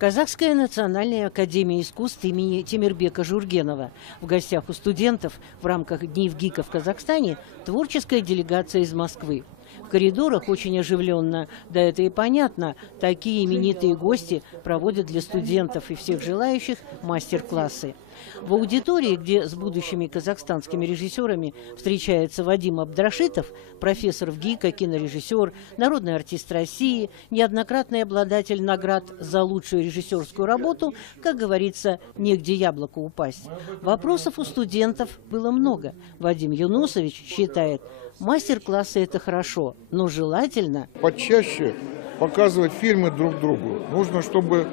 Казахская национальная академия искусств имени Темирбека Жургенова. В гостях у студентов в рамках Дней ВГИКа в Казахстане творческая делегация из Москвы. В коридорах очень оживленно, да это и понятно, такие именитые гости проводят для студентов и всех желающих мастер-классы. В аудитории, где с будущими казахстанскими режиссерами встречается Вадим Абдрашитов, профессор ВГИКа, кинорежиссер, народный артист России, неоднократный обладатель наград за лучшую режиссерскую работу, как говорится, негде яблоку упасть. Вопросов у студентов было много. Вадим Юнусович считает, мастер-классы – это хорошо, но желательно почаще показывать фильмы друг другу. Нужно, чтобы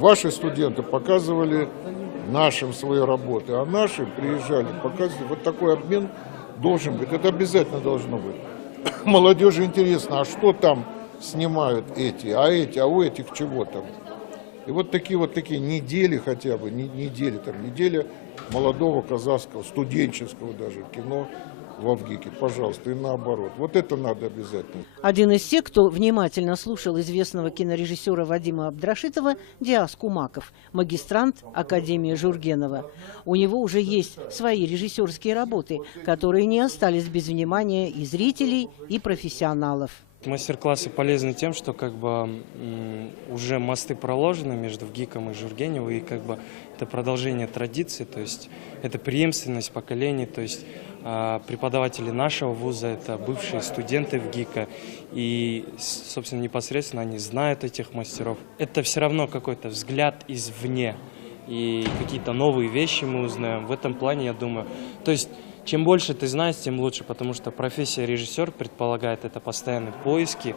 ваши студенты показывали нашим свои работы, а наши приезжали, показывали. Вот такой обмен должен быть, это обязательно должно быть. Молодежи интересно, а что там снимают эти, а у этих чего там? И вот такие недели хотя бы, неделя молодого казахского, студенческого даже кино во ВГИКе, пожалуйста, и наоборот. Вот это надо обязательно. Один из тех, кто внимательно слушал известного кинорежиссера Вадима Абдрашитова, Диас Кумаков, магистрант Академии Жургенова. У него уже есть свои режиссерские работы, которые не остались без внимания и зрителей, и профессионалов. Мастер-классы полезны тем, что уже мосты проложены между ВГИКом и Жургеневым, и это продолжение традиции, то есть это преемственность поколений, то есть преподаватели нашего вуза – это бывшие студенты ВГИКа, и, собственно, непосредственно они знают этих мастеров. Это все равно какой-то взгляд извне, и какие-то новые вещи мы узнаем. В этом плане, я думаю, то есть чем больше ты знаешь, тем лучше, потому что профессия режиссер предполагает это постоянные поиски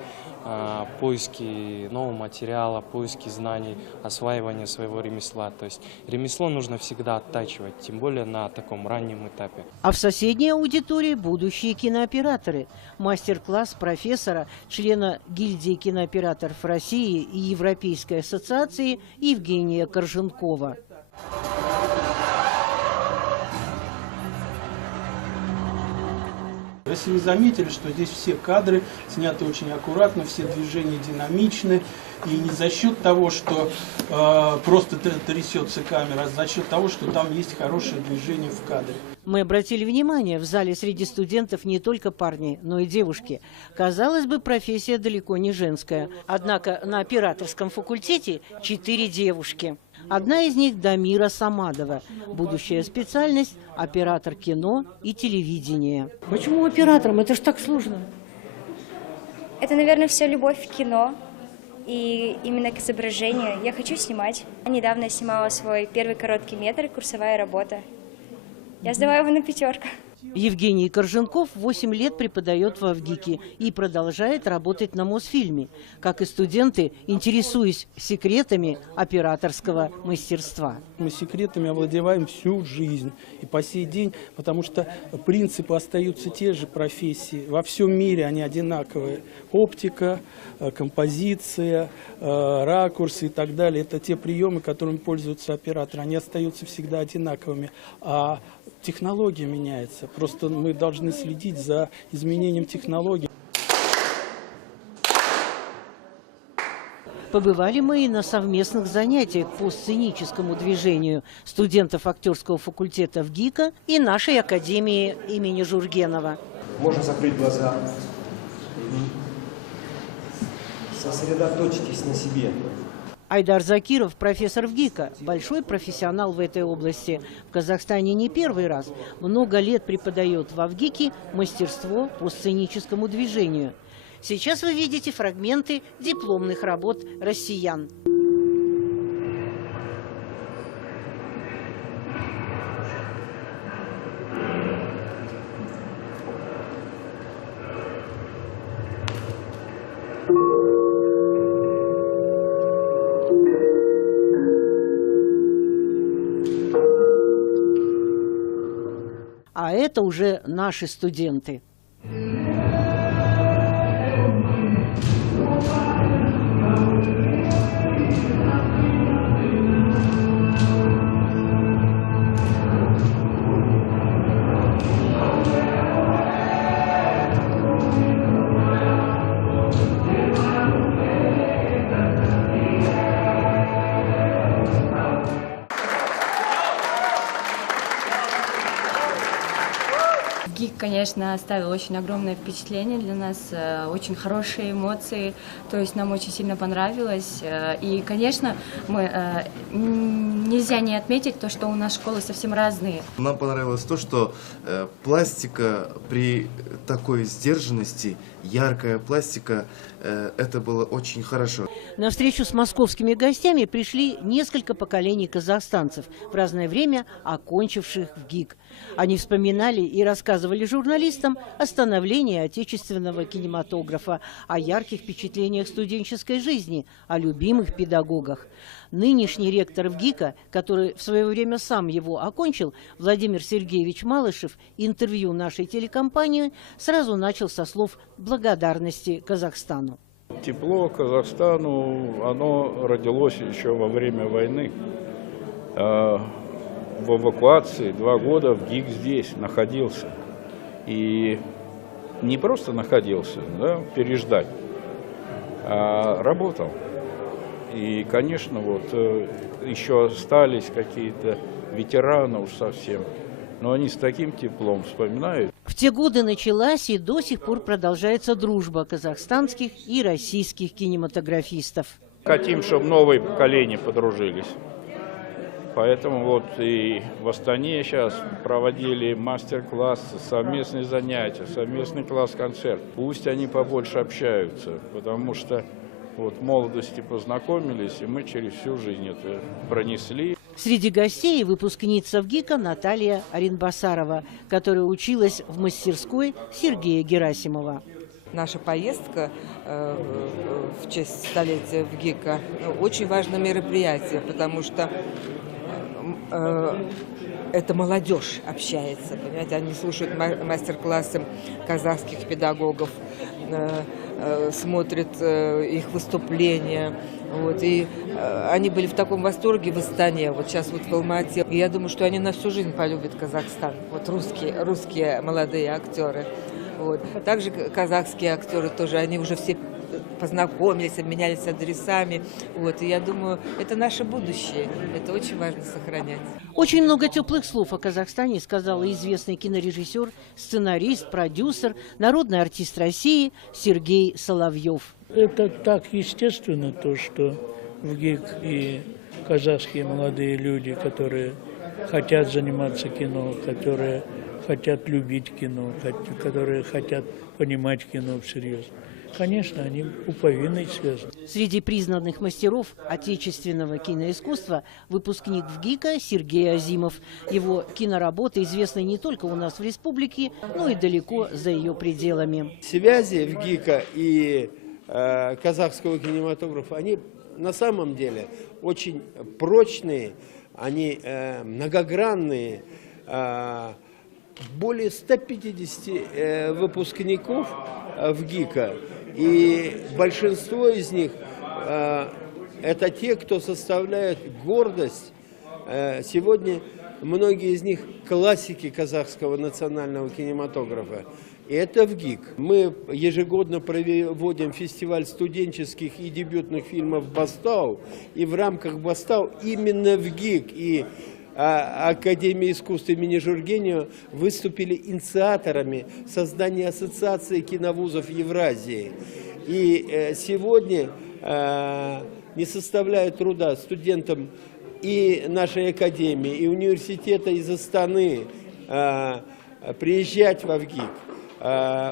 нового материала, поиски знаний, осваивание своего ремесла. То есть ремесло нужно всегда оттачивать, тем более на таком раннем этапе. А в соседней аудитории будущие кинооператоры. Мастер-класс профессора, члена гильдии кинооператоров России и Европейской ассоциации Евгения Корженкова. Если вы заметили, что здесь все кадры сняты очень аккуратно, все движения динамичны, и не за счет того, что просто трясется камера, а за счет того, что там есть хорошее движение в кадре. Мы обратили внимание, в зале среди студентов не только парни, но и девушки. Казалось бы, профессия далеко не женская. Однако на операторском факультете 4 девушки. Одна из них Дамира Самадова. Будущая специальность – оператор кино и телевидения. Почему оператором? Это ж так сложно. Это, наверное, все любовь к кино и именно к изображению. Я хочу снимать. Недавно я снимала свой первый короткий метр, курсовая работа. Я сдавала его на 5. Евгений Корженков 8 лет преподает во ВГИКе и продолжает работать на Мосфильме. Как и студенты, интересуясь секретами операторского мастерства. Мы секретами овладеваем всю жизнь и по сей день, потому что принципы остаются те же профессии. Во всем мире они одинаковые. Оптика, композиция, ракурсы и так далее. Это те приемы, которыми пользуются операторы. Они остаются всегда одинаковыми. А технология меняется. Просто мы должны следить за изменением технологий. Побывали мы и на совместных занятиях по сценическому движению студентов актерского факультета ВГИКа и нашей академии имени Жургенова. Можно закрыть глаза. Сосредоточьтесь на себе. Айдар Закиров, профессор ВГИКа, большой профессионал в этой области. В Казахстане не первый раз. Много лет преподает во ВГИКе мастерство по сценическому движению. Сейчас вы видите фрагменты дипломных работ россиян. А это уже наши студенты. ГИК, конечно, оставил очень огромное впечатление для нас, очень хорошие эмоции, то есть нам очень сильно понравилось. И, конечно, нельзя не отметить то, что у нас школы совсем разные. Нам понравилось то, что пластика при такой сдержанности, яркая пластика, это было очень хорошо. На встречу с московскими гостями пришли несколько поколений казахстанцев, в разное время окончивших в ГИК. Они вспоминали и рассказывали журналистам о становлении отечественного кинематографа, о ярких впечатлениях студенческой жизни, о любимых педагогах. Нынешний ректор ГИКа, который в свое время сам его окончил, Владимир Сергеевич Малышев, интервью нашей телекомпании сразу начал со слов благодарности Казахстану. Тепло Казахстану, оно родилось еще во время войны. В эвакуации 2 года в ГИК здесь находился. И не просто находился, да, переждать, а работал. И, конечно, вот еще остались какие-то ветераны уж совсем, но они с таким теплом вспоминают. В те годы началась и до сих пор продолжается дружба казахстанских и российских кинематографистов. Хотим, чтобы новые поколения подружились. Поэтому вот и в Астане сейчас проводили мастер-классы, совместные занятия, совместный класс-концерт. Пусть они побольше общаются, потому что вот в молодости познакомились, и мы через всю жизнь это пронесли. Среди гостей выпускница ВГИКа Наталья Оренбасарова, которая училась в мастерской Сергея Герасимова. Наша поездка в честь столетия ВГИКа очень важное мероприятие, потому что это молодежь общается, понимаете, они слушают мастер-классы казахских педагогов, смотрят их выступления. Вот, и они были в таком восторге в Астане, вот сейчас вот в Алмате. И я думаю, что они на всю жизнь полюбят Казахстан, вот русские молодые актеры. Вот. Также казахские актеры тоже, они уже все познакомились, обменялись адресами. Вот. И я думаю, это наше будущее, это очень важно сохранять. Очень много теплых слов о Казахстане сказал известный кинорежиссер, сценарист, продюсер, народный артист России Сергей Соловьев. Это так естественно, то, что в ГИК и казахские молодые люди, которые хотят заниматься кино, которые хотят любить кино, которые хотят понимать кино всерьез. Конечно, они пуповиной связаны. Среди признанных мастеров отечественного киноискусства выпускник ВГИКа Сергей Азимов. Его киноработы известны не только у нас в республике, но и далеко за ее пределами. Связи ВГИКа и казахского кинематографа, они на самом деле очень прочные, они многогранные. Более 150 выпускников ВГИКа, и большинство из них это те, кто составляет гордость. Сегодня многие из них классики казахского национального кинематографа. И это ВГИК. Мы ежегодно проводим фестиваль студенческих и дебютных фильмов «Бастау». И в рамках «Бастау» именно ВГИК и Академия искусств имени Жургенева выступили инициаторами создания Ассоциации киновузов Евразии. И сегодня не составляет труда студентам и нашей академии, и университета из Астаны приезжать во ВГИК,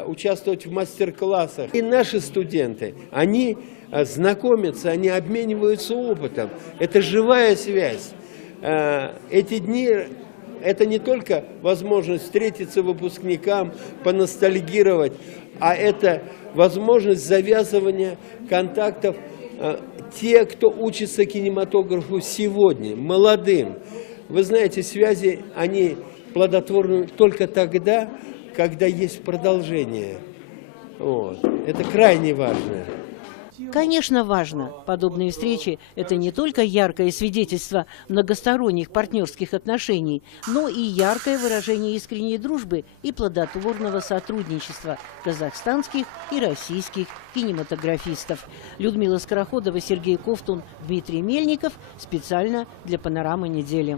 участвовать в мастер-классах. И наши студенты, они знакомятся, они обмениваются опытом. Это живая связь. Эти дни – это не только возможность встретиться выпускникам, поностальгировать, а это возможность завязывания контактов те, кто учится кинематографу сегодня, молодым. Вы знаете, связи, они плодотворны только тогда, когда есть продолжение. Вот. Это крайне важно. Конечно, важно. Подобные встречи – это не только яркое свидетельство многосторонних партнерских отношений, но и яркое выражение искренней дружбы и плодотворного сотрудничества казахстанских и российских кинематографистов. Людмила Скороходова, Сергей Ковтун, Дмитрий Мельников. Специально для «Панорамы недели».